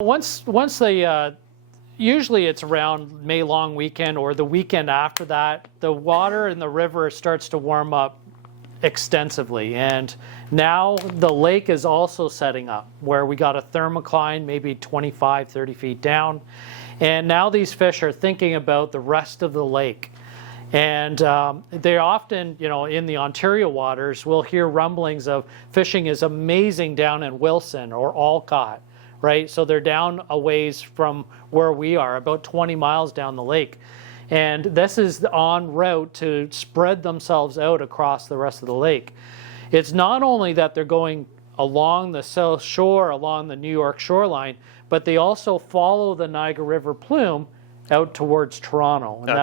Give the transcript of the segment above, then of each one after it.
Once they, usually it's around May long weekend or the weekend after that, the water in the river starts to warm up extensively. And now the lake is also setting up where we got a thermocline, maybe 25, 30 feet down. And now these fish are thinking about the rest of the lake. And they often, in the Ontario waters, we'll hear rumblings of fishing is amazing down in Wilson or Alcott, right? So they're down a ways from where we are, about 20 miles down the lake. And this is en route to spread themselves out across the rest of the lake. It's not only that they're going along the South Shore, along the New York shoreline, but they also follow the Niagara River plume out towards Toronto. And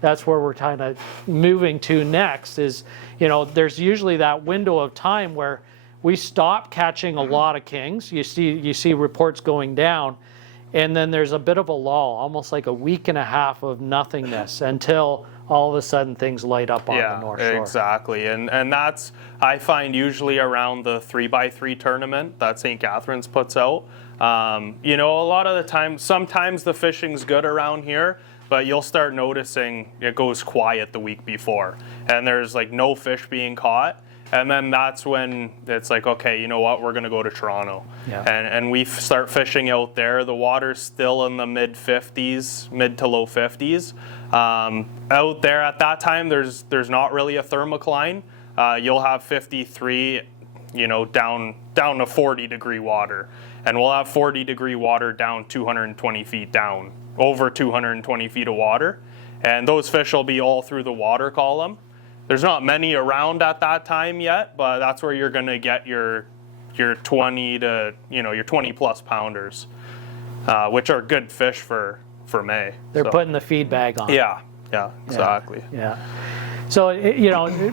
that's where we're kind of moving to next is, there's usually that window of time where we stop catching a lot of kings. You see reports going down, and then there's a bit of a lull, almost like a week and a half of nothingness until all of a sudden things light up on the North Shore. Exactly. And that's, I find, usually around the 3x3 tournament that St. Catharines puts out. A lot of the time, sometimes the fishing's good around here, but you'll start noticing it goes quiet the week before. And there's like no fish being caught. And then that's when it's like, okay, you know what, we're going to go to Toronto. Yeah. And we start fishing out there. The water's still in the mid to low 50s. Out there at that time, there's not really a thermocline. You'll have 53, down to 40-degree water. And we'll have 40-degree water down 220 feet down, over 220 feet of water. And those fish will be all through the water column. There's not many around at that time yet, but that's where you're going to get your 20 to, your 20 plus pounders, which are good fish for May. They're putting the feed bag on. Yeah, exactly. Yeah. So,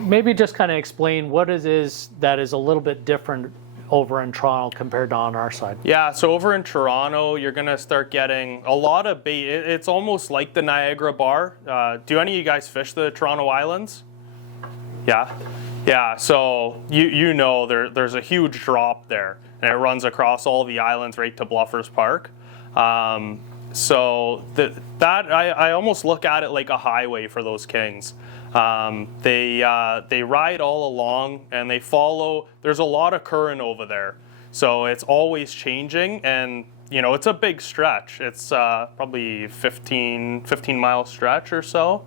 maybe just kind of explain what it is that is a little bit different over in Toronto compared to on our side. Yeah, so over in Toronto, you're going to start getting a lot of bait. It's almost like the Niagara Bar. Do any of you guys fish the Toronto Islands? Yeah. So there's a huge drop there, and it runs across all the islands right to Bluffers Park. So I almost look at it like a highway for those kings. They ride all along and they follow. There's a lot of current over there, so it's always changing, and it's a big stretch. It's probably 15 mile stretch or so.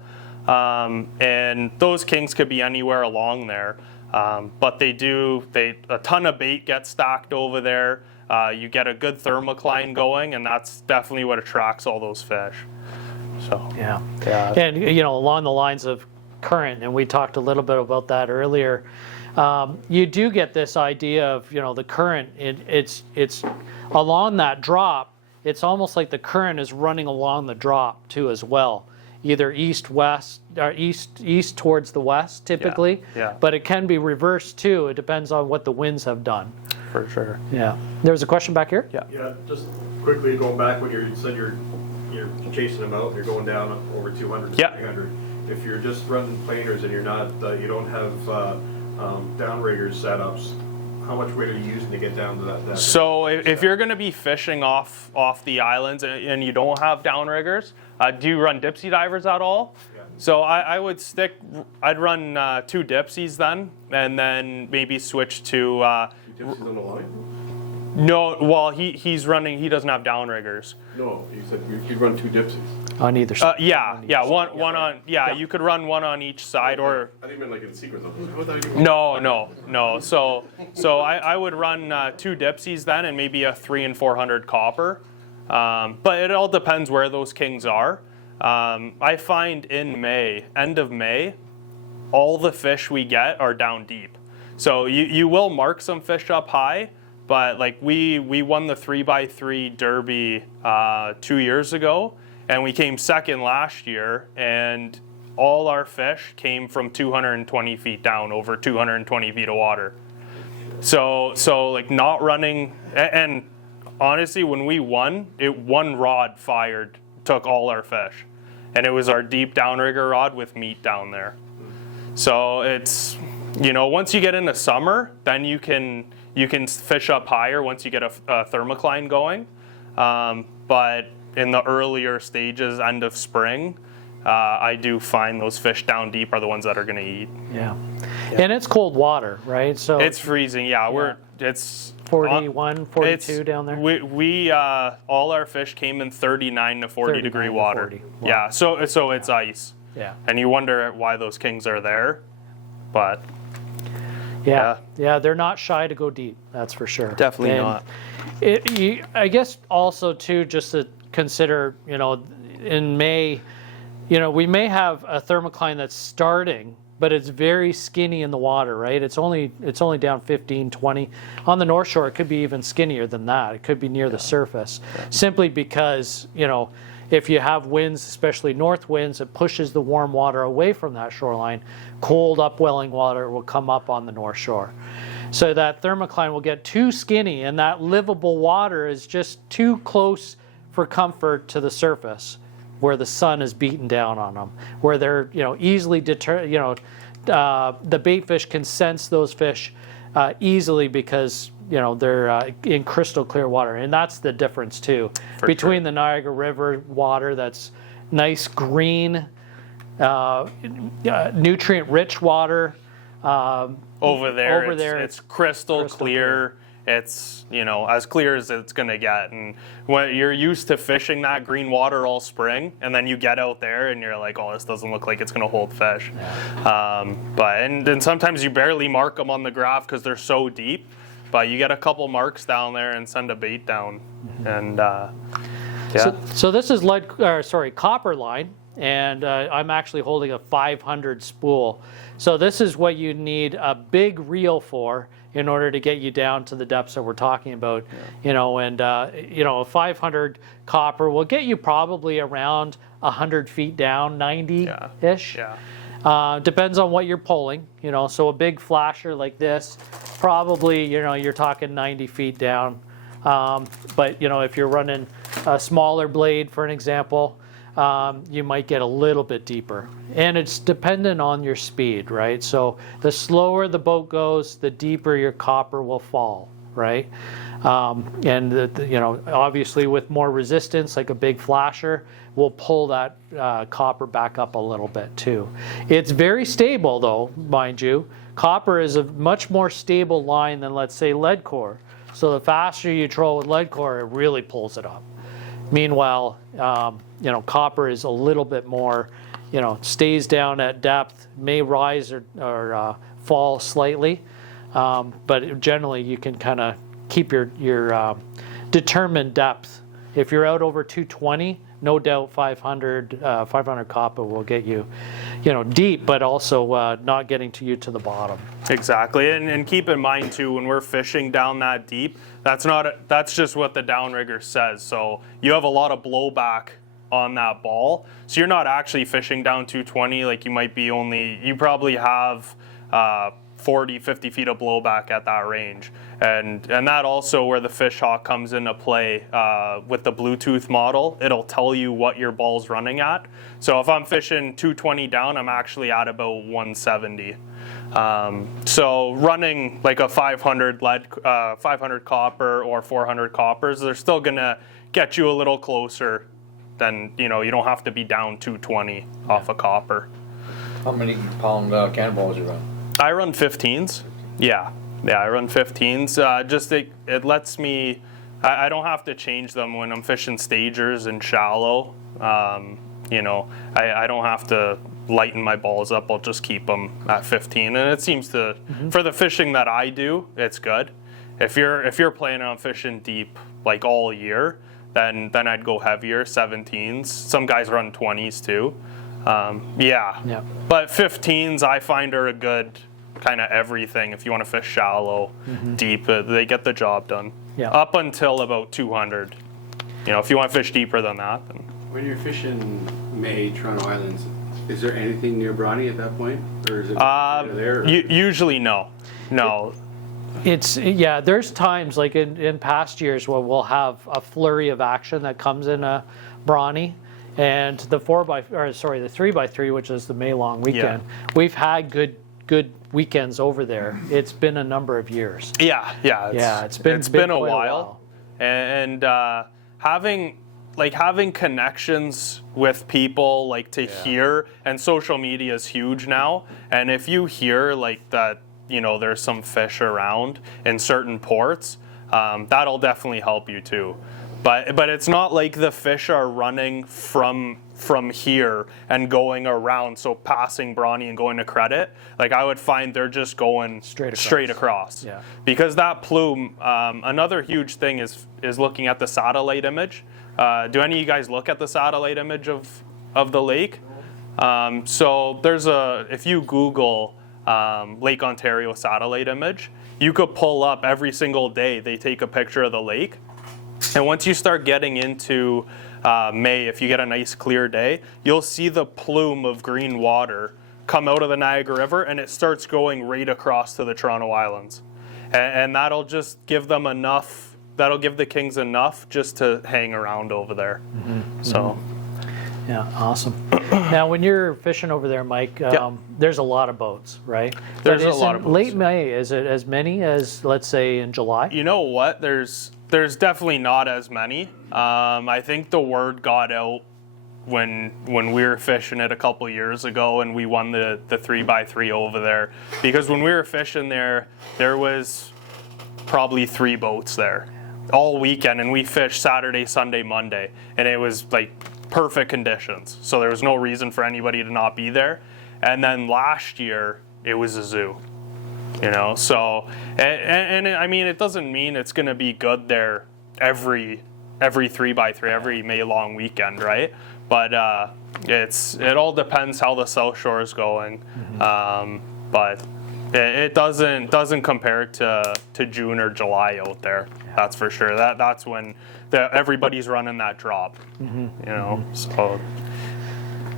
And those kings could be anywhere along there. But a ton of bait gets stacked over there. You get a good thermocline going, and that's definitely what attracts all those fish. So yeah. And along the lines of current, and we talked a little bit about that earlier, you do get this idea of the current. It's along that drop. It's almost like the current is running along the drop too as well. Either east-west or east towards the west typically, but it can be reversed too. It depends on what the winds have done. For sure. Yeah. There's a question back here. Yeah. Just quickly going back when you said you're chasing them out and you're going down over 200 to 300. If you're just running planers and you're not, you don't have downriggers setups, how much weight are you using to get down to that? So if you're going to be fishing off the islands and you don't have downriggers, do you run dipsy divers at all? Yeah. So I'd run 2 dipsies then, and then maybe switch to... 2 dipsies on the line? No, well, he doesn't have downriggers. No, you said you'd run 2 dipsies. On either side. One on, you could run one on each side, or... I didn't mean like in sequence. No. So I would run 2 dipsies then, and maybe a 300 and 400 copper. But it all depends where those kings are. I find in May, end of May, all the fish we get are down deep. So you will mark some fish up high, but like we won the 3x3 Derby 2 years ago, and we came second last year, and all our fish came from 220 feet down, over 220 feet of water. So like not running, and honestly, when we won, one rod fired, took all our fish. And it was our deep downrigger rod with meat down there. So it's, once you get into summer, then you can fish up higher once you get a thermocline going. But in the earlier stages, end of spring, I do find those fish down deep are the ones that are going to eat. Yeah. And it's cold water, right? So It's freezing. Yeah, it's 41, 42 it's, down there. We all our fish came in 39 to 40 degree 39 to water. 40. Wow. Yeah, so it's ice. Yeah. And you wonder why those kings are there, but Yeah, they're not shy to go deep. That's for sure. definitely And not. I guess also too, just to consider, in May, we may have a thermocline that's starting, but it's very skinny in the water, right? It's only down 15, 20. On the North Shore, it could be even skinnier than that. It could be near the surface, simply because, if you have winds, especially north winds, it pushes the warm water away from that shoreline. Cold upwelling water will come up on the North Shore. So that thermocline will get too skinny, and that livable water is just too close for comfort to the surface, where the sun is beating down on them, where they're easily the bait fish can sense those fish easily because they're in crystal clear water, and that's the difference too between the Niagara River water that's nice green, nutrient rich water. Over there, it's crystal clear. It's as clear as it's gonna get, and when you're used to fishing that green water all spring, and then you get out there and you're like, oh, this doesn't look like it's gonna hold fish. And then sometimes you barely mark them on the graph because they're so deep, but you get a couple marks down there and send a bait down, and So this is copper line, and I'm actually holding a 500 spool. So this is what you need a big reel for in order to get you down to the depths that we're talking about. A 500 copper will get you probably around 100 feet down, 90-ish. Depends on what you're pulling. So a big flasher like this, probably you're talking 90 feet down. But if you're running a smaller blade, for an example, you might get a little bit deeper, and it's dependent on your speed, right? So the slower the boat goes, the deeper your copper will fall, right? Obviously with more resistance, like a big flasher, will pull that copper back up a little bit too. It's very stable though, mind you. Copper is a much more stable line than, let's say, lead core. So the faster you troll with lead core, it really pulls it up. Meanwhile, copper is a little bit more, stays down at depth, may rise or fall slightly, but generally you can kind of keep your determined depth. If you're out over 220, no doubt 500 copper will get you, deep, but also not getting to you to the bottom. Exactly, and keep in mind too, when we're fishing down that deep, that's just what the downrigger says. So you have a lot of blowback on that ball, so you're not actually fishing down 220. Like you probably have 40, 50 feet of blowback at that range. And that also where the fish hawk comes into play with the Bluetooth model. It'll tell you what your ball's running at. So if I'm fishing 220 down, I'm actually at about 170. So running like a 500 copper or 400 coppers, they're still gonna get you a little closer than, you don't have to be down 220 off a copper. How many pound cannonballs you run? I run 15s. Yeah, I run 15s. It lets me, I don't have to change them when I'm fishing stagers and shallow. I don't have to lighten my balls up. I'll just keep them at 15, and it seems to, for the fishing that I do, it's good. If you're planning on fishing deep like all year, then I'd go heavier, 17s. Some guys run 20s too. But 15s I find are a good kind of everything. If you want to fish shallow, deep, they get the job done. Up until about 200. If you want to fish deeper than that, then. When you're fishing May, Toronto Islands, is there anything near Bronny at that point, or is it there? Usually no. There's times like in past years where we'll have a flurry of action that comes in a Bronny, and the 3x3, which is the May long weekend. We've had good weekends over there. It's been a number of years. It's been a while. And having connections with people, like to hear, and social media is huge now. And if you hear like that, you know, there's some fish around in certain ports, that'll definitely help you too. But it's not like the fish are running from here and going around, so passing Brawny and going to Credit. Like I would find they're just going straight across. Yeah. Because that plume, another huge thing is looking at the satellite image. Do any of you guys look at the satellite image of the lake? So there's if you Google Lake Ontario satellite image, you could pull up every single day they take a picture of the lake. And once you start getting into May, if you get a nice clear day, you'll see the plume of green water come out of the Niagara River, and it starts going right across to the Toronto Islands. And that'll just give them enough, that'll give the Kings enough just to hang around over there. Mm-hmm. So. Yeah, awesome. Now, when you're fishing over there, Mike, there's a lot of boats, right? There's a lot of boats. Late May, is it as many as, let's say, in July? You know what? There's definitely not as many. I think the word got out when we were fishing it a couple years ago, and we won the 3x3 over there. Because when we were fishing there was probably 3 boats there all weekend, and we fished Saturday, Sunday, Monday, and it was like perfect conditions. So there was no reason for anybody to not be there. And then last year, it was a zoo. You know, so and I mean, it doesn't mean it's going to be good there every 3x3, every May long weekend, right? But it all depends how the South Shore is going. Mm-hmm. But it doesn't compare to June or July out there. That's for sure. That's when everybody's running that drop. Mm-hmm. You know, so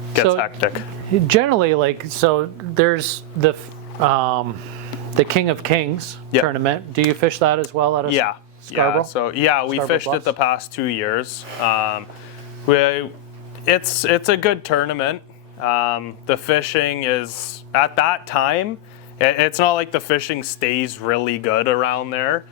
it gets hectic. Generally, like, so there's the King of Kings tournament. Do you fish that as well at a Scarborough? Yeah. So we fished it the past 2 years. It's a good tournament. The fishing is at that time. It's not like the fishing stays really good around there.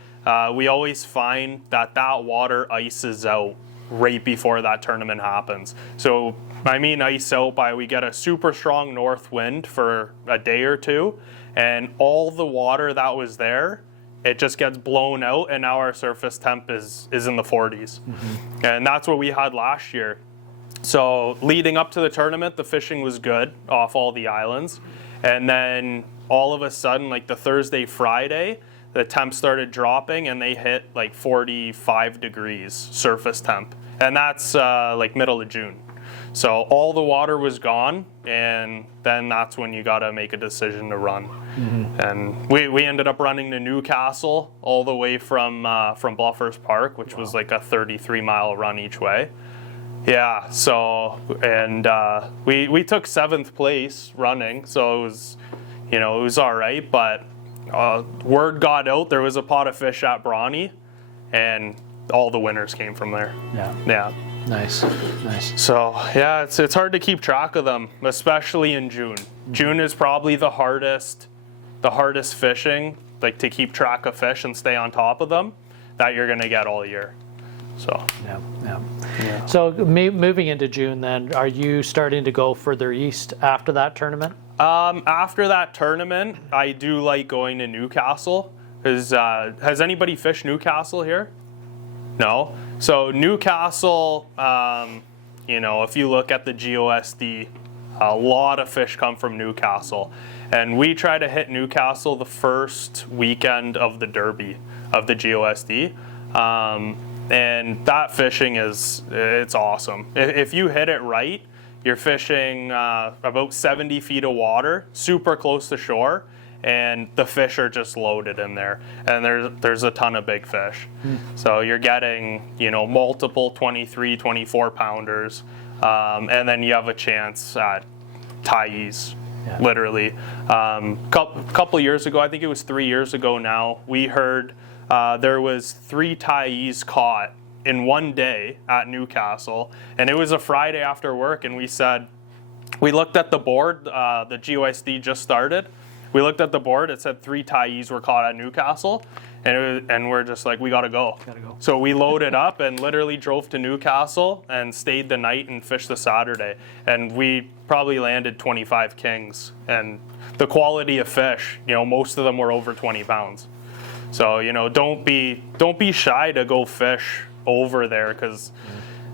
We always find that water ices out right before that tournament happens. So I mean ice out by we get a super strong north wind for a day or two, and all the water that was there, it just gets blown out, and now our surface temp is in the 40s. Mm-hmm. And that's what we had last year. So leading up to the tournament, the fishing was good off all the islands. And then all of a sudden, like the Thursday, Friday, the temp started dropping, and they hit like 45 degrees surface temp. And that's like middle of June. So all the water was gone, and then that's when you got to make a decision to run. Mm-hmm. And we ended up running to Newcastle all the way from Bluffers Park, which was like a 33-mile run each way. Yeah, so, and we took 7th place running, so it was all right, but word got out there was a pot of fish at Brawny, and all the winners came from there. Yeah. Nice. So yeah, it's hard to keep track of them, especially in June. June is probably the hardest fishing, like to keep track of fish and stay on top of them, that you're gonna get all year. So yeah. So moving into June, then, are you starting to go further east after that tournament? After that tournament, I do like going to Newcastle. Has anybody fished Newcastle here? No. So Newcastle, if you look at the GOSD, a lot of fish come from Newcastle. And we try to hit Newcastle the first weekend of the Derby of the GOSD. And that fishing it's awesome. If you hit it right, you're fishing about 70 feet of water, super close to shore, and the fish are just loaded in there. And there's a ton of big fish. So you're getting, multiple 23, 24 pounders, and then you have a chance at Thais, literally. Couple years ago, I think it was 3 years ago now, we heard there was 3 Thais caught in one day at Newcastle, and it was a Friday after work, and we looked at the board, the GOSD just started, we looked at the board, it said 3 Thais were caught at Newcastle, and we're just like, we gotta go. Gotta go. So we loaded up and literally drove to Newcastle and stayed the night and fished the Saturday. And we probably landed 25 kings. And the quality of fish, most of them were over 20 pounds. So, don't be shy to go fish over there, because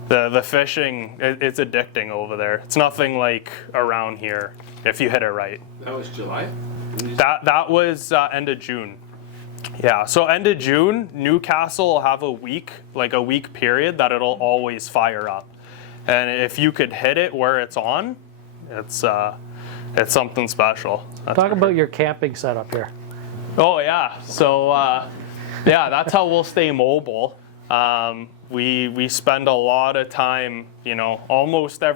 the fishing, it's addicting over there. It's nothing like around here if you hit it right. That was July? That was end of June. Yeah, so end of June, Newcastle will have a week period that it'll always fire up. And if you could hit it where it's on, it's something special. Talk about your camping setup here. Oh yeah, so that's how we'll stay mobile. We spend a lot of time, almost every